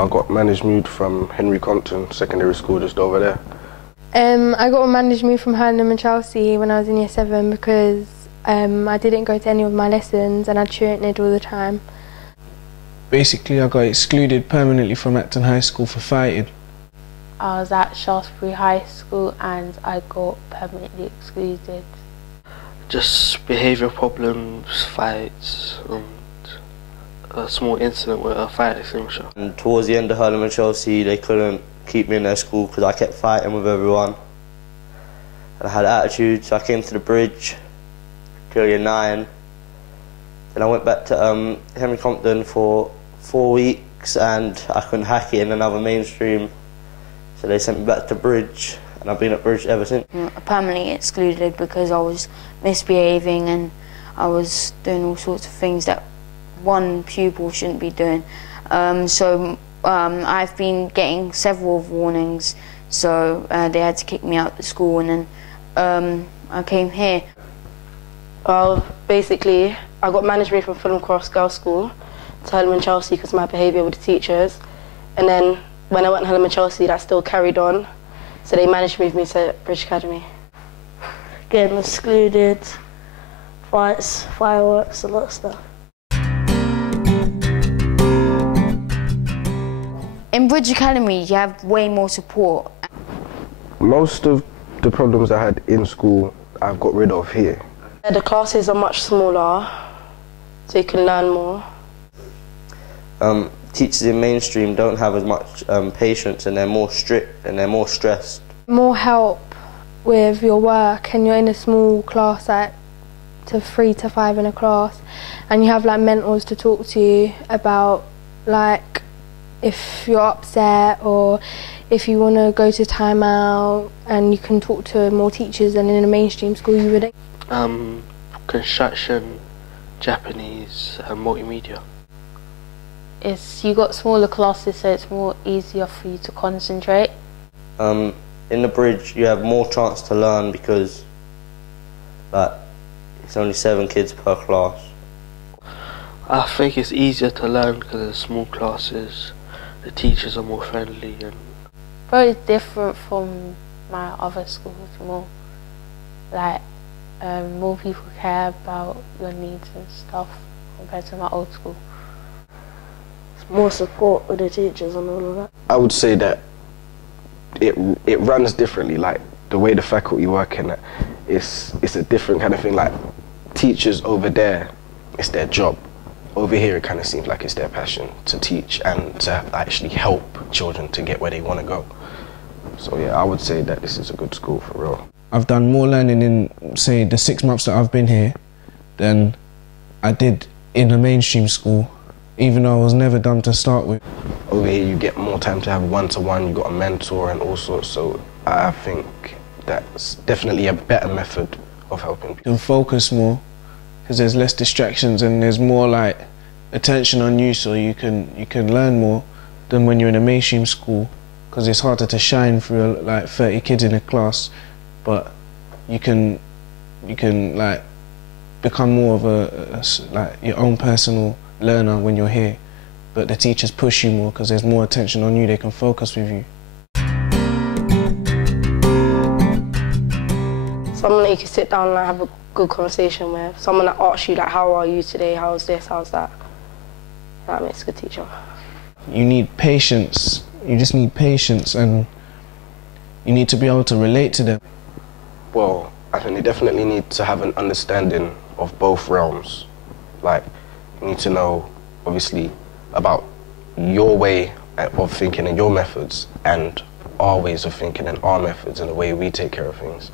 I got managed moved from Henry Compton Secondary School just over there. I got managed moved from Hurlingham and Chelsea when I was in Year 7 because I didn't go to any of my lessons and I truanted all the time. Basically, I got excluded permanently from Acton High School for fighting. I was at Shaftesbury High School and I got permanently excluded. Just behaviour problems, fights, and a small incident with a fire extinguisher. And towards the end of Hurlingham and Chelsea, they couldn't keep me in their school because I kept fighting with everyone. And I had attitude, so I came to the bridge till Year 9. Then I went back to Henry Compton for 4 weeks and I couldn't hack it in another mainstream. So they sent me back to Bridge and I've been at Bridge ever since. Permanently excluded because I was misbehaving and I was doing all sorts of things that one pupil shouldn't be doing. I've been getting several warnings, so they had to kick me out of the school, and then I came here. Well, basically, I got managed me from Fulham Cross Girls' School to Hurlingham and Chelsea because of my behaviour with the teachers. And then when I went to Hurlingham and Chelsea, that still carried on. So they managed to move me to Bridge Academy. Getting excluded, fights, fireworks, a lot of stuff. In Bridge Academy, you have way more support. Most of the problems I had in school, I've got rid of here. The classes are much smaller, so you can learn more. Teachers in mainstream don't have as much patience and they're more strict and they're more stressed. More help with your work and you're in a small class, like to 3 to 5 in a class, and you have like mentors to talk to you about like if you're upset or if you want to go to timeout, and you can talk to more teachers than in a mainstream school you would. Construction, Japanese and multimedia. You got smaller classes, so it's more easier for you to concentrate. In the Bridge you have more chance to learn because it's only 7 kids per class. I think it's easier to learn because of small classes. The teachers are more friendly and Very different from my other schools. More people care about your needs and stuff compared to my old school. More support with the teachers and all of that. I would say that it runs differently, like the way the faculty work in it, it's a different kind of thing. Like teachers over there, it's their job. Over here it kind of seems like it's their passion to teach and to actually help children to get where they want to go. So yeah, I would say that this is a good school for real. I've done more learning in, say, the 6 months that I've been here than I did in a mainstream school, even though I was never done to start with. Over here you get more time to have one-to-one, you got a mentor and all sorts, so I think that's definitely a better method of helping people. You can focus more because there's less distractions and there's more like attention on you, so you can learn more than when you're in a mainstream school, because it's harder to shine through like 30 kids in a class, but you can like become more of like your own personal learner when you're here, but the teachers push you more because there's more attention on you, they can focus with you. Someone that you can sit down and have a good conversation with, someone that asks you like, how are you today, how's this, how's that. That makes a good teacher. You need patience, you just need patience, and you need to be able to relate to them. Well, I think they definitely need to have an understanding of both realms. Like, you need to know, obviously, about your way of thinking and your methods and our ways of thinking and our methods and the way we take care of things.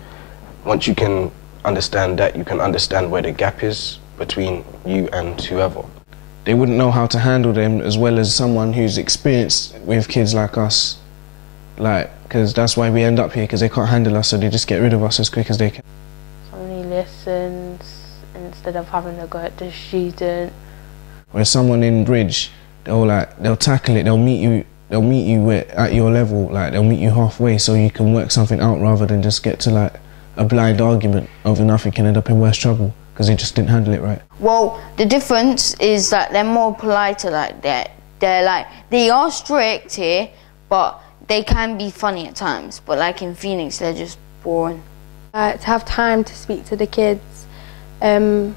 Once you can understand that, you can understand where the gap is between you and whoever. They wouldn't know how to handle them as well as someone who's experienced with kids like us. Because that's why we end up here, because they can't handle us, so they just get rid of us as quick as they can. Somebody listens instead of having to go at the student. Whereas someone in Bridge, they'll tackle it, they'll meet you at your level, like they'll meet you halfway so you can work something out rather than just get to like a blind argument over nothing, can end up in worse trouble because they just didn't handle it right. Well, the difference is that they're more polite, like they are strict here, but they can be funny at times. But like in Phoenix, they're just boring. To have time to speak to the kids, and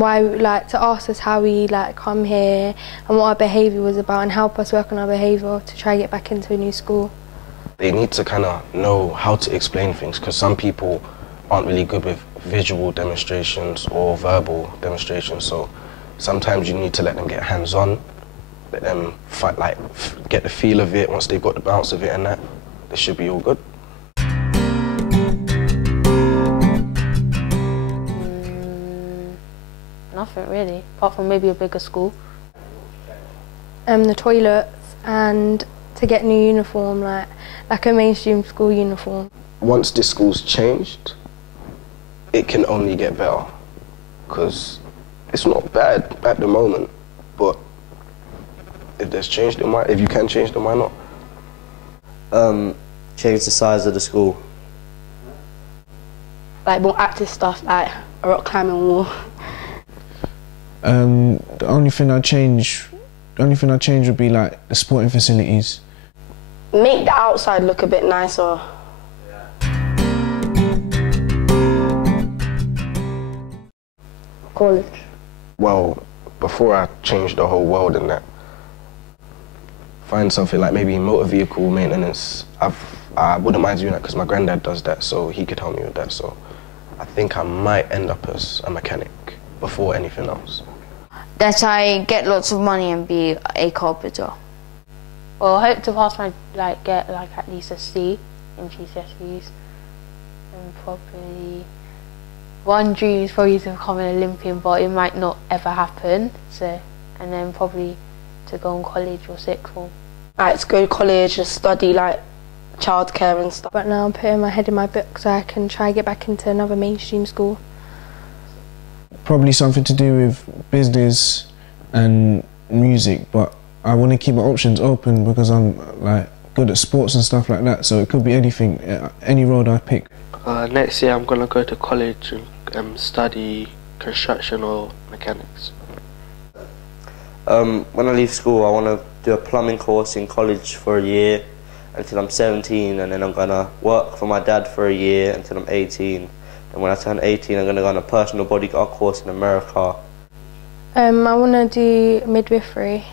why, like, to ask us how we like come here and what our behaviour was about, and help us work on our behaviour to try to get back into a new school. They need to kind of know how to explain things, because some people aren't really good with visual demonstrations or verbal demonstrations. So sometimes you need to let them get hands-on, let them get the feel of it. Once they've got the bounce of it and that, they should be all good. Nothing really, apart from maybe a bigger school. The toilets, and to get new uniform, like a mainstream school uniform. Once this school's changed, it can only get better, because it's not bad at the moment, but if there's change, then why? If you can change, then why not? Change the size of the school. Like more active stuff, like a rock climbing wall. The only thing I'd change would be like the sporting facilities. Make the outside look a bit nicer. College. Well, before I change the whole world in that, find something like maybe motor vehicle maintenance. I wouldn't mind doing that because my granddad does that, so he could help me with that. So I think I might end up as a mechanic before anything else. That I get lots of money and be a carpenter. Well, I hope to pass my, get at least a C in GCSEs, and probably one dream is probably to become an Olympian, but it might not ever happen. So, and then probably to go on college or sixth form. Like to go to college and study like childcare and stuff. But now I'm putting my head in my book so I can try to get back into another mainstream school. Probably something to do with business and music, but I want to keep my options open because I'm good at sports and stuff like that, so it could be anything, any road I pick. Next year I'm going to go to college and study construction or mechanics. When I leave school, I want to do a plumbing course in college for a year until I'm 17, and then I'm going to work for my dad for a year until I'm 18. And when I turn 18, I'm going to go on a personal bodyguard course in America. I want to do midwifery.